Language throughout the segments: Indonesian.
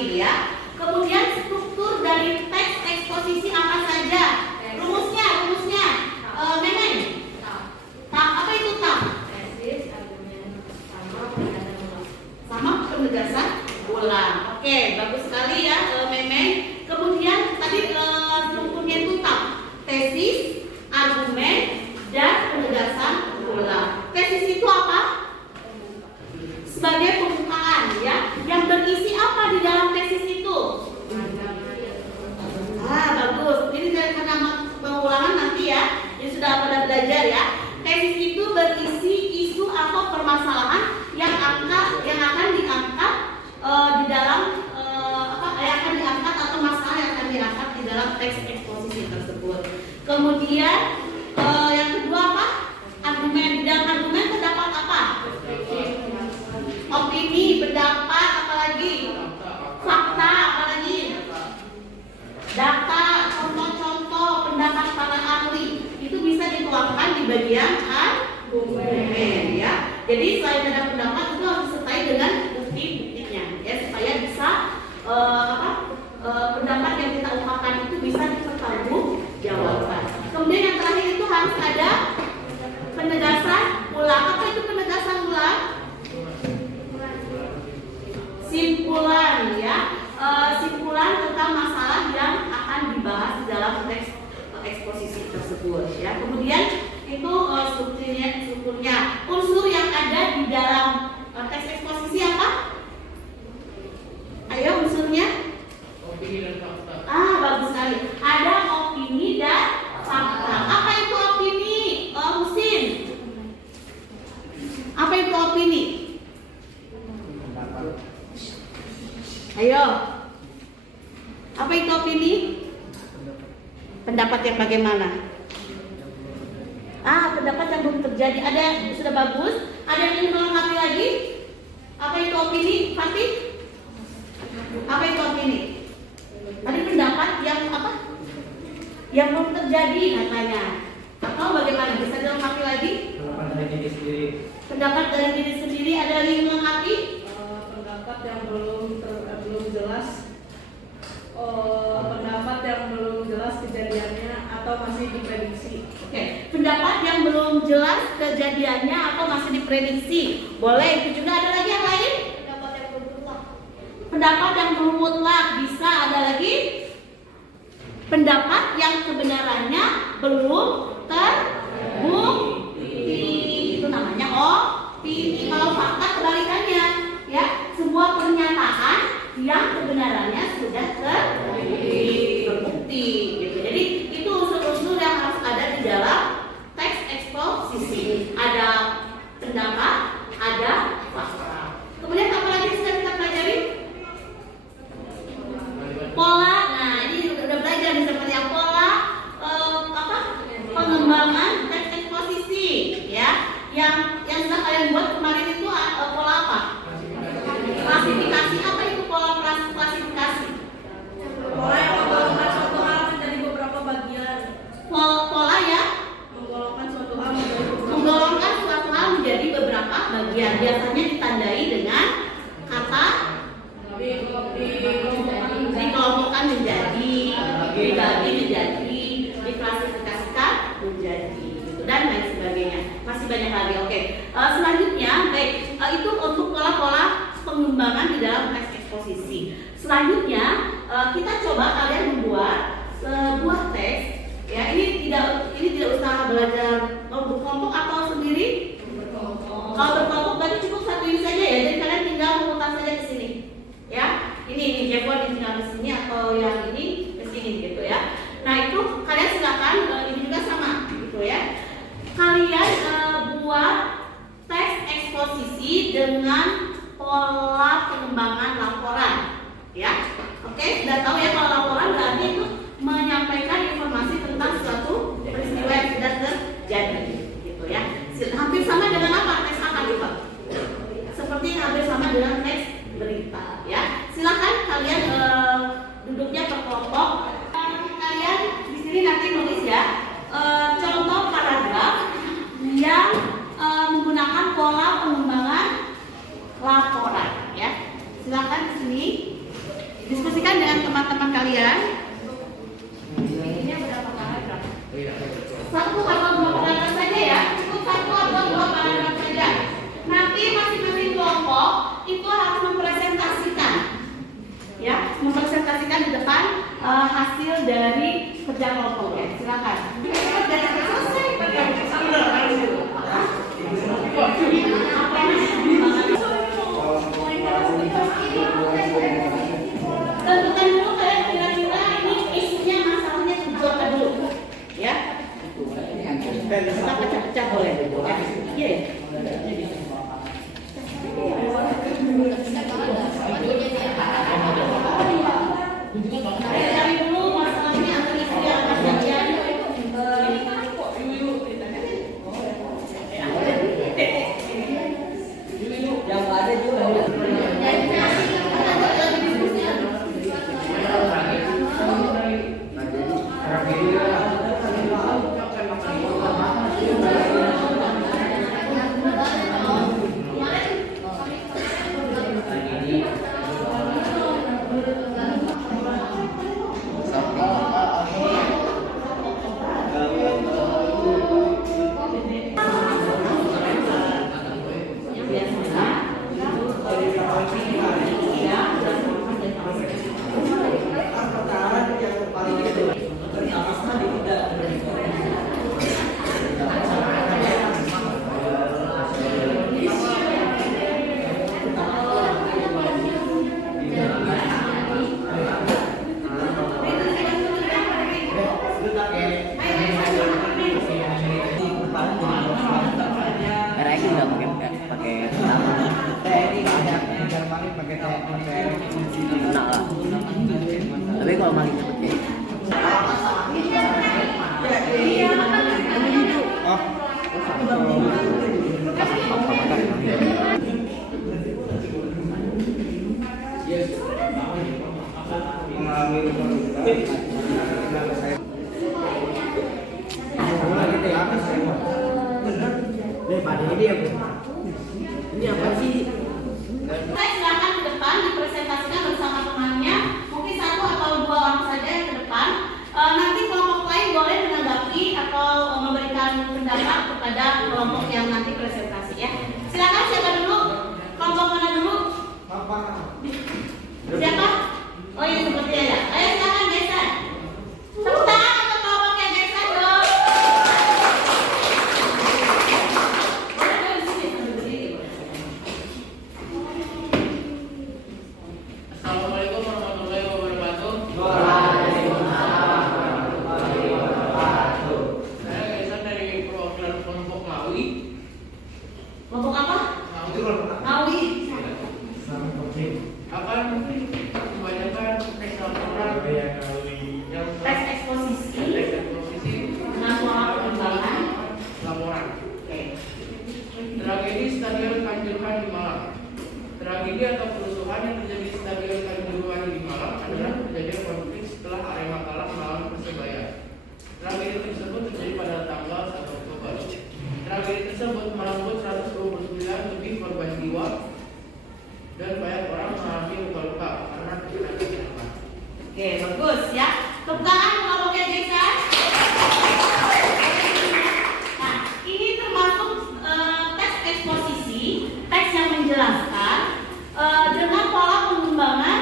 sekali ya. Kemudian struktur dari teks eksposisi apa saja? Rumusnya, Memang. Apa itu tak? Tesis, argumen, Sama penegasan ulang. Oke, bagus sekali ya, Memang. Kemudian tadi strukturnya itu tak, tesis, argumen, dan penegasan ulang. Tesis itu apa? Sebagai pembukaan ya, yang berisi apa di dalam tesis itu? Bagus. Ini karena pengulangan nanti ya, ini sudah pada belajar ya. Tesis itu berisi isu atau permasalahan yang akan diangkat di dalam yang akan diangkat atau masalah yang akan diangkat di dalam teks eksposisi tersebut. Kemudian yang kedua apa? Argumen. Di dalam argumen terdapat apa? Opini, pendapat, apalagi? Fakta, apalagi? Data, contoh-contoh pendapat para ahli. Itu bisa dituangkan di bagian argumen ya. Jadi selain ada pendapat itu harus disertai dengan bukti-buktinya ya, supaya bisa pendapat yang kita ungkapkan itu bisa dipertanggungjawabkan. Kemudian yang terakhir itu harus ada penegasan ulang. Apa itu penegasan ulang? Simpulan ya, simpulan tentang masalah yang akan dibahas di dalam teks eksposisi tersebut ya. Kemudian itu strukturnya unsur yang ada di dalam teks eksposisi apa? Ayo unsurnya. Opini dan fakta. Bagus sekali. Ada opini dan fakta. Apa itu opini? Husin. Apa itu opini? Ayo. Apa itu opini? Pendapat yang bagaimana? Pendapat yang belum terjadi. Ada yang sudah bagus? Ada yang ingin melengkapi lagi? Apa itu opini, Fatih? Apa itu opini? Tadi pendapat yang apa? Yang belum terjadi katanya. Atau bagaimana? Bisa dilengkapi lagi? Pendapat dari diri sendiri. Pendapat dari diri sendiri. Ada lagi yang melengkapi? pendapat yang belum jelas, pendapat yang belum jelas kejadiannya atau masih diprediksi. Oke, pendapat yang belum jelas kejadiannya atau masih diprediksi. Boleh, itu juga ada lagi yang lain? Pendapat yang belum mutlak. Pendapat yang belum mutlak bisa ada lagi? Pendapat yang kebenarannya belum terbukti. Itu namanya opini. Kalau fakta kebalikannya, ya, sebuah pernyataan yang kebenarannya sudah terbukti. Gitu. Jadi itu unsur-unsur yang harus ada di dalam teks eksposisi. Ada pendapat, ada fakta. Kemudian apa lagi sudah kita pelajari? Pola. Nah, ini udah belajar nih seperti apa pola pengembangan teks eksposisi ya. Yang sudah kalian buat kemarin itu pola apa? Klasifikasi. Apa itu pola klasifikasi? Pola yang menggolongkan suatu hal menjadi beberapa bagian. Pola ya Menggolongkan suatu hal menjadi beberapa bagian. Biasanya ditandai dengan kata dikelompokkan menjadi, dibagi menjadi, diklasifikasikan menjadi, gitu, dan lain sebagainya. Masih banyak lagi. Oke. Selanjutnya, baik, itu untuk pola-pola pengembangan di dalam teks eksposisi. Selanjutnya, kita coba kalian membuat sebuah teks. Ya, ini tidak usah belajar berkelompok atau sendiri. Kalau berkelompok berarti cukup satu ini saja ya. Jadi kalian tinggal memutar saja ke sini. Ya, ini Jepon tinggal ke sini atau yang ini ke sini gitu ya. Nah, itu kalian silakan, ini juga sama gitu ya. Kalian buat teks eksposisi dengan pola pengembangan laporan ya. Oke, sudah tahu ya kalau laporan berarti itu menyampaikan informasi tentang suatu peristiwa yang sudah terjadi gitu ya. Hampir sama dengan apa? Teks apa gitu? Seperti hampir sama dengan teks berita ya. Silakan kalian duduknya berkelompok. Kalian di sini nanti nulis ya contoh paragraf yang menggunakan pola pengembangan laporan ya. Silakan di sini. Kita pecah-pecah boleh. Iya ya. Cari dulu masalahnya atau istri yang akan janjian. Yang ada juga. Mereka nggak pakai nama. Enak lah. Tapi kalau maling seperti Ini apa sih? Saya silakan ke depan dipresentasikan bersama temannya, mungkin satu atau dua orang saja yang ke depan. Nanti kelompok lain boleh menanggapi atau memberikan pendapat kepada kelompok yang nanti presentasi ya. Silakan siapa dulu? Kelompok mana dulu? Siapa? Oh ya sepertinya ya. Ayo silakan Gesa. Tepuk tangan untuk kelompoknya Gesa dong. Boleh di sini sambil berdiri. Assalamualaikum warahmatullahi wabarakatuh. Saya Gaisan dari perwakilan kelompok Ngawi. Kelompok apa? Ngawi. Akan membacakan teks laporan yang Tes eksposisi teks eksposisi dengan pola perkembangan. laporan. Oke. Tragedi Stadion Kanjuruhan di Malang. Tragedi atau kerusuhan yang terjadi di Stadion Kanjuruhan di Malang adalah kejadian konflik setelah Arema kalah melawan Persebaya. Tragedi tersebut terjadi pada tanggal 1 Oktober. Tragedi tersebut merenggut 129 lebih korban jiwa dan banyak orang mengalami luka-luka karena terkena tembakan. Oke, bagus ya. Tepuk tangan kelompoknya Gesa. Nah, ini termasuk tes eksposisi, teks yang menjelaskan dengan pola pengembangan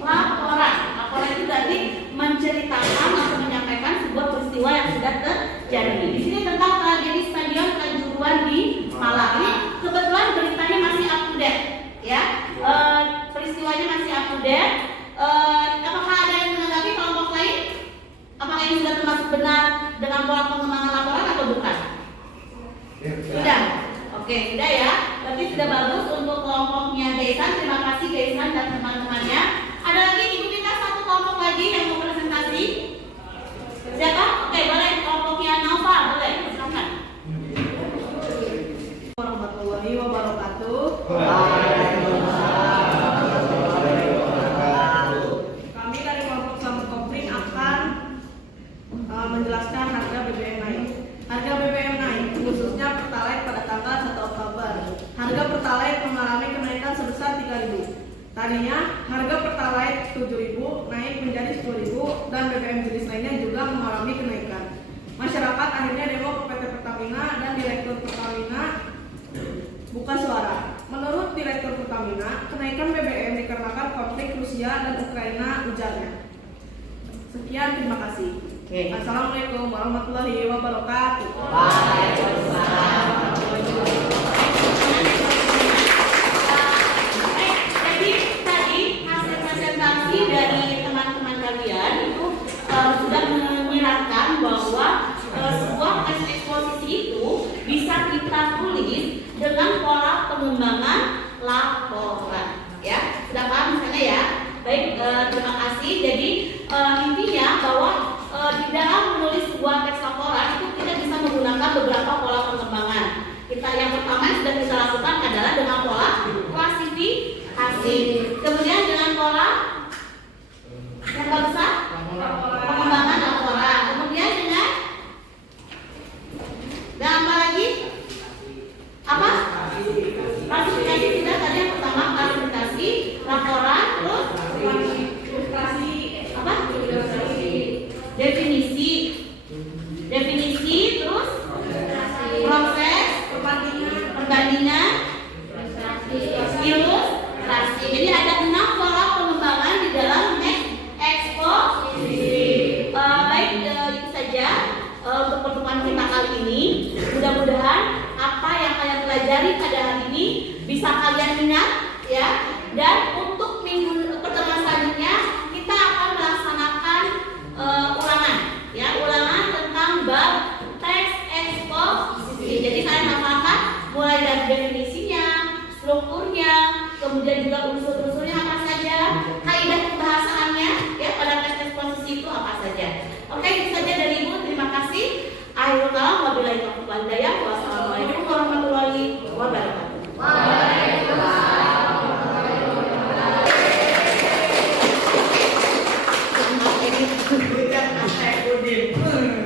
laporan. Laporan itu berarti menceritakan atau menyampaikan sebuah peristiwa yang sudah terjadi. Di sini tentang tragedi Stadion Kanjuruhan di Malang. Ini kebetulan beritanya masih up to date, ya. Peristiwanya masih up to date. Apakah ada yang menanggapi kelompok lain? Apakah ini sudah termasuk benar dengan pola pengembangan laporan atau bukan? Sudah. Oke, sudah ya. Berarti sudah bagus untuk kelompoknya Gaisan. Terima kasih Gaisan dan teman-temannya. Ada lagi ibu kita satu kelompok lagi yang mau presentasi. Siapa? Oke, boleh kelompoknya Nova, boleh. Silakan. Warahmatullahi wabarakatuh. Kami dari kelompok Selamat Kopling akan menjelaskan harga BBM naik. Harga BBM naik, khususnya Pertalite pada tanggal 1 Oktober. Harga Pertalite mengalami kenaikan sebesar 3.000. Tadinya harga Pertalite 7.000 naik menjadi 10.000 dan BBM jenis lainnya juga mengalami kenaikan. Masyarakat akhirnya demo ke PT Pertamina dan Direktur Pertamina buka suara. Menurut Direktur Pertamina, kenaikan BBM dikarenakan konflik Rusia dan Ukraina, ujarnya. Sekian, terima kasih. Oke. Assalamualaikum warahmatullahi wabarakatuh. Jadi tadi hasil presentasi dari teman-teman kalian itu sudah menyiratkan bahwa sebuah tes eksposisi dengan pola pengembangan laporan. Ya, sudah paham misalnya ya? Baik, terima kasih. Jadi intinya bahwa di dalam menulis sebuah teks laporan itu kita bisa menggunakan beberapa pola pengembangan. Yang pertama yang sudah kita lakukan adalah dengan pola klasifikasi. Kemudian dengan pola yang besar pengembangan laporan. Kemudian dengan apa lagi? Apa? Klasifikasi sudah tadi yang pertama klasifikasi laporan, terus Ilustrasi. apa? Definisi, terus proses, perbandingan, ilustrasi. Jadi ada 6 pola pengembangan di dalam teks eksposisi. Baik, itu saja untuk pertemuan kita kali ini. Mudah-mudahan apa yang kalian pelajari pada hari ini bisa kalian ingat ya. Dan untuk pertemuan selanjutnya kita akan melaksanakan ulangan ya, ulangan tentang bab teks eksposisi. Jadi kalian hafalkan mulai dari definisinya, strukturnya, kemudian juga unsur-unsurnya apa saja, kaidah pembahasannya ya pada teks eksposisi itu apa saja. Oke, itu saja dari Ibu. Terima kasih. Akhirul kalam, wabillahi taufiq wal hidayah. Wassalamualaikum warahmatullahi wabarakatuh. Udah,